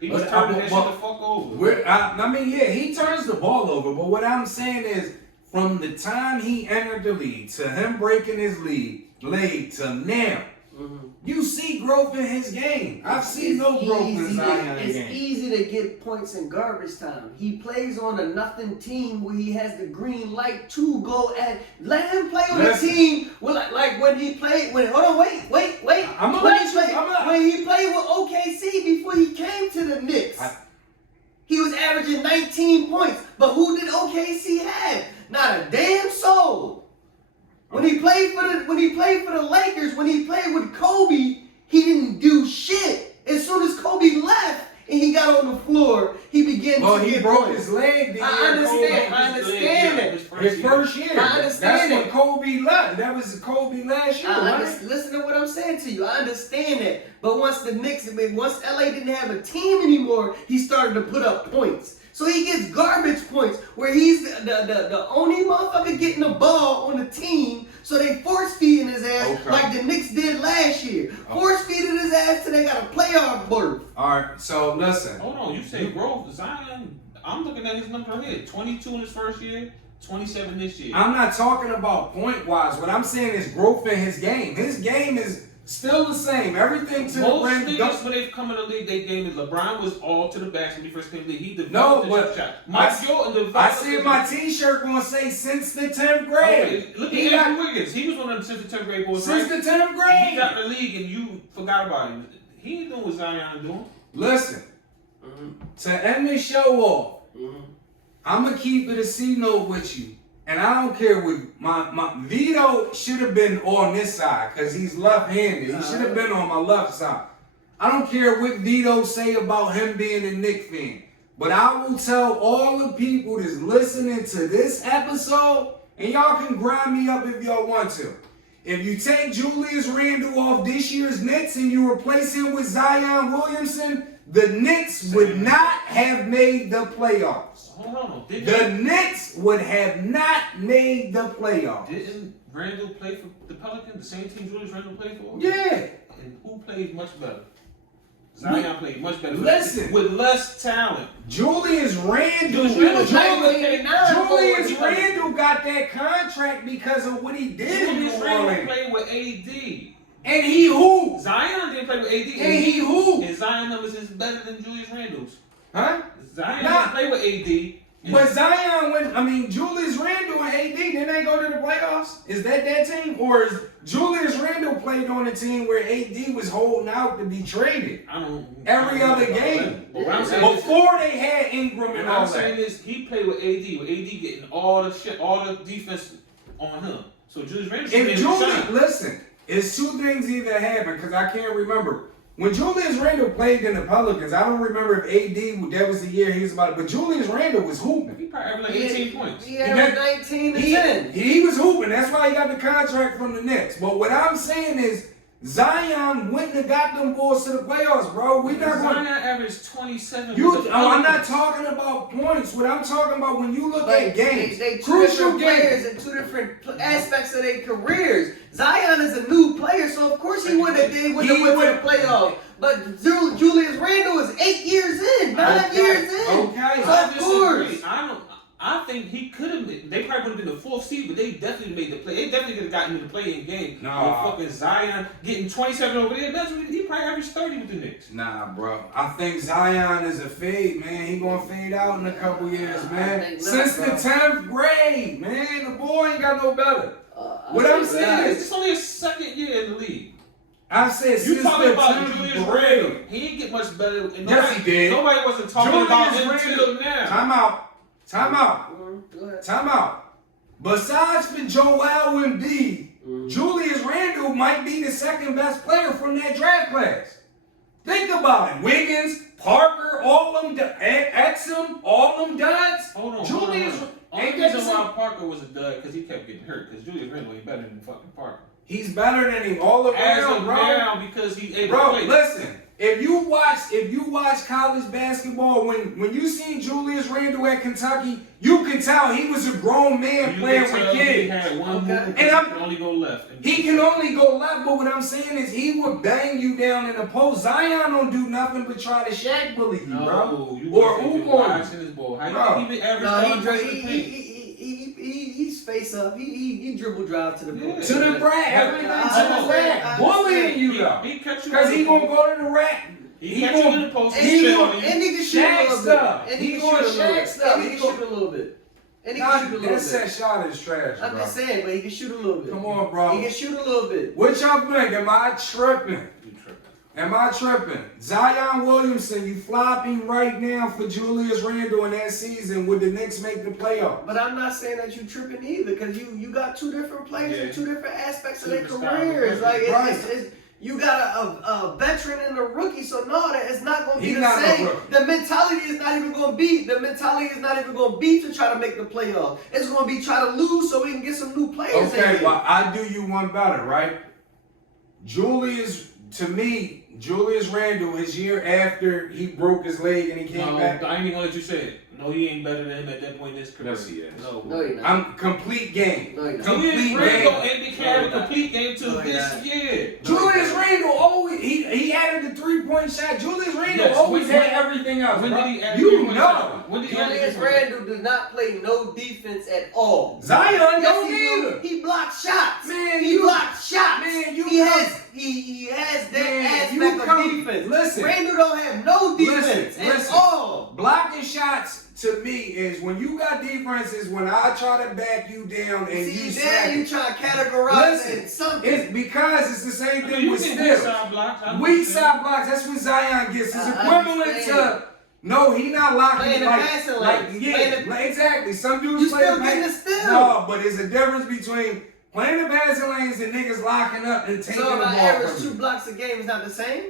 He was turning that shit the fuck over. I mean, yeah, he turns the ball over, but what I'm saying is, from the time he entered the league to him breaking his league, leg to now. Mm-hmm. You see growth in his game. I've seen no growth in Zion's It's game. easy to get points in garbage time. He plays on a nothing team where he has the green light to go at. Let him play on a team. Well, like when he played. When wait. When he played with OKC before he came to the Knicks, he was averaging 19 points. But who did OKC have? Not a damn soul. When he played for the Lakers, when he played with Kobe, he didn't do shit. As soon as Kobe left and he got on the floor, he began to he get broke points. his leg. I understand that. His first year. I understand That's when Kobe left. That was Kobe last year. Listen to what I'm saying to you. I understand that. But once LA didn't have a team anymore, he started to put up points. So he gets garbage points where he's the only motherfucker getting the ball on the team. So they force feeding his ass like the Knicks did last year. Force feeding his ass till they got a playoff berth. All right, so listen. Hold on, you say growth. Zion, I'm looking at his number here. 22 in his first year, 27 this year. I'm not talking about point-wise. What I'm saying is growth in his game. His game is still the same. Everything to most the rim. niggas when they've come in the league, they game is LeBron was all to the basket when he first came in the league. He developed the shot. Mike Jordan developed. I see my T-shirt gonna say since the 10th grade. Okay, look at Andrew Wiggins. He was one of them since the 10th grade boys. Since the 10th grade. And he got in the league and you forgot about him. He ain't doing what Zion doing. Listen, to end this show off, I'm gonna keep it a C-note with you. And I don't care what my Vito should have been on this side because he's left-handed. He should have been on my left side. I don't care what Vito say about him being a Knicks fan. But I will tell all the people that's listening to this episode, and y'all can grind me up if y'all want to. If you take Julius Randle off this year's Knicks and you replace him with Zion Williamson, the Knicks would not have made the playoffs. Hold on. The Knicks would have not made the playoffs. Didn't Randle play for the Pelicans? The same team Julius Randle played for? Yeah. And who played much better? Zion played much better. Listen. With less talent. Julius Randle got that contract because of what he did in New Julius Randle Orleans. played with AD. And he who? Zion didn't play with AD. And he who? And Zion numbers is better than Julius Randle's. Huh? Zion didn't play with AD. But Zion, Julius Randle and AD, didn't they go to the playoffs? Is that team? Or is Julius Randle played on a team where AD was holding out to be traded? Every other game. But what I'm saying before they had Ingram and all that. What I'm saying is he played with AD getting all the shit, all the defense on him. So Julius Randle listen, it's two things either happened because I can't remember. When Julius Randle played in the Pelicans, I don't remember if AD, that was the year he was about it, but Julius Randle was hooping. He probably averaged like 18 points. He averaged 19 to 10. He was hooping. That's why he got the contract from the Knicks. But what I'm saying is, Zion went and got them boys to the playoffs, bro. Zion averaged 27. I'm not talking about points. What I'm talking about when you look at games, they crucial players games, in two different aspects of their careers. Zion is a new player, so of course he would have went to the playoff. But Julius Randle is 8 years in, 9 years in. Okay, so of course. I think he could have been. They probably would have been the fourth seed, but they definitely made the play. They definitely could have gotten in the play-in game. Nah. With fucking Zion getting 27 over there. He probably averaged 30 with the Knicks. Nah, bro. I think Zion is a fade, man. He gonna fade out in a couple years, man. Since the 10th grade, man. The boy ain't got no better. What I'm saying is, it's only his second year in the league. I said, you talking about Julius Randle? He didn't get much better. Yes, he did. Nobody wasn't talking about him until now. Time out. Besides for Joel Embiid, Julius Randle might be the second best player from that draft class. Think about it. Wiggins, Parker, all them, Exum, all them duds. Hold on. Julius. Only reason why Parker was a dud because he kept getting hurt. Because Julius Randle ain't better than fucking Parker. He's better than him all around, bro. Now because he's able to play. Listen. If you watch college basketball, when you see Julius Randle at Kentucky, you can tell he was a grown man playing with kids. He had one move and he can only go left. He can only go left, but what I'm saying is he would bang you down in the post. Zion don't do nothing but try to Shaq bully you, bro. Or who on his ball? How you even average? He's space up. He dribble drive to the Yeah. To the rack, everything to the rack. Bullying you though. He catch you. Because he gonna go to the rack. He catch you in the post. And He he spin on you. can shoot a Shaq little bit. stuff. And He he can gonna shoot a little Shaq bit. stuff. And he He can shoot a little bit. And he can shoot a little That set bit. shot is trash, I'm bro. just saying, but he can shoot a little bit. Come on, bro. He can shoot a little bit. What y'all think? Am I tripping? You tripping. Am I tripping? Zion Williamson, you flopping right now for Julius Randle in that season. Would the Knicks make the playoffs? But I'm not saying that you tripping either, because you got two different players in two different aspects of their Different careers. style. Like Right. it's you got a veteran and a rookie, so no, that it's not going to be He's the not no same. rookie. The mentality is not even going to be. The mentality is not even going to be to try to make the playoffs. It's going to be try to lose so we can get some new players. in Okay, here. well, I do you one better, right? To me, Julius Randle, his year after he broke his leg and he came No, back. I ain't even gonna let you say it. No, he ain't better than him at that point in his career. Yes, he is. No, you're not. I'm complete game. No, you're not. Complete Julius Randle game. ain't been carrying a No, complete game to no, this not. year. Julius Randle always he added the 3-point shot. Julius Randle Yes, always when- had everything else. When bro. did he add You 3-point know. shot? When did he add Julius 3-point shot? Randle does not play no defense at all. Zion Yes, don't he do. either. He blocks shots. Man, he you- blocks shots. man, you he come- has that Man, you aspect come- of defense. listen. Randle don't have no defense at listen. all. Blocking shots to me is when you got defense is when I try to back you down and See, you there sack you it. try to categorize Listen, it in something. It's because it's the same I thing mean, you with can steals. weak side blocks. I Weak understand. side blocks, that's what Zion gets. It's I equivalent understand. to no, he not locking Playing the like, passing like lanes. yeah, Playing the- like, exactly. Some dudes You play still the getting pass- the steal. No, but there's a difference between playing the passing lanes and niggas locking up and taking So the if I ball average from 2 you. blocks a game, is not the same?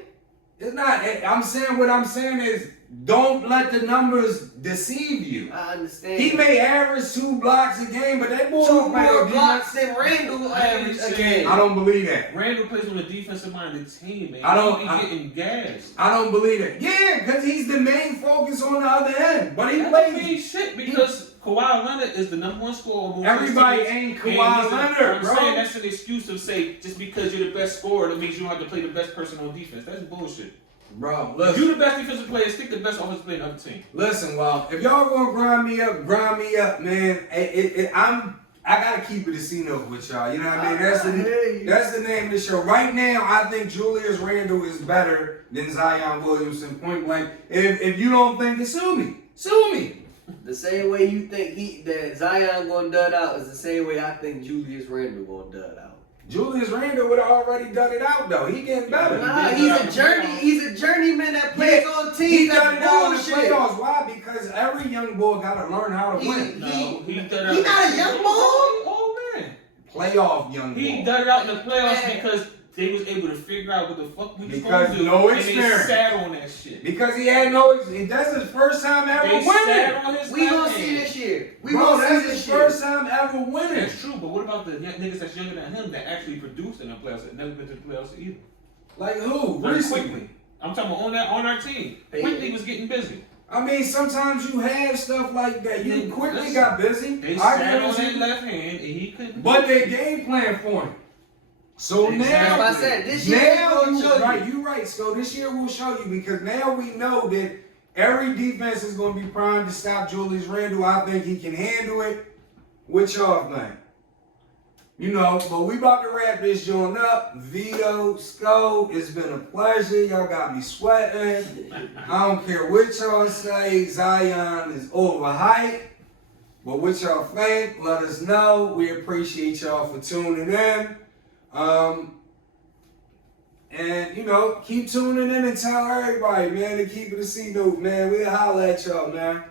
It's not. I'm saying what I'm saying is don't let the numbers deceive you. I understand. He may average 2 blocks a game, but that boy 2 don't play more no blocks defense. than Randle I average ain't a saying- game. I don't believe that. Randle plays on the defensive minded team, man. I don't- He be getting gassed. I don't believe it. Yeah, because he's the main focus on the other end. But he That don't plays. mean shit because Kawhi Leonard is the number 1 scorer. among Everybody his teams, ain't and Kawhi he's Leonard, I'm bro. saying that's an excuse to say just because you're the best scorer, that means you don't have to play the best person on defense. That's bullshit. Bro, If listen. you're the best defensive player, stick the best offensive player on the other team. Listen, well, if y'all gonna grind me up, man. I gotta keep it a C note with y'all. You know what I mean? I hear you. That's the name of the show. Right now, I think Julius Randle is better than Zion Williamson. Point blank. If you don't think it, sue me. Sue me. The same way you think that Zion gonna dud out is the same way I think Julius Randle gonna dud out. Julius Randle would have already done it out though. He getting better. Nah, he's a journeyman that plays on He teams done it that's out in the bullshit. playoffs. Why? Because every young boy gotta learn how to win. No, he done it He out. not a young boy. Oh man, Playoff young boy. he done it out in the playoffs Man. because they was able to figure out what the fuck we was Because gonna do, no and they experience. sat on that shit. Because he had no. That's his first time ever They winning. sat on his We gonna left see hand. this year. We Bro, gonna that's see his this year. first time ever winning. That's true, but what about the niggas that's younger than him that actually produced in the playoffs that never been to the playoffs either? Like who? Very Recently. quickly. I'm talking about on our team. Quickly was getting busy. I mean, sometimes you have stuff like that. You Yeah, quickly listen, got busy. They I sat on guarantee that you. left hand and he couldn't. But they game plan for him. So Exactly. That's now, what I said. This year now we gonna you show you. right. You right. So this year we'll show you because now we know that every defense is going to be primed to stop Julius Randle. I think he can handle it. What y'all think? You know, but we about to wrap this joint up. Vito, Scho, it's been a pleasure. Y'all got me sweating. I don't care what y'all say. Zion is overhyped. But what y'all think, let us know. We appreciate y'all for tuning in. And, you know, keep tuning in and tell everybody, man, to keep it a C note, man. We'll holler at y'all, man.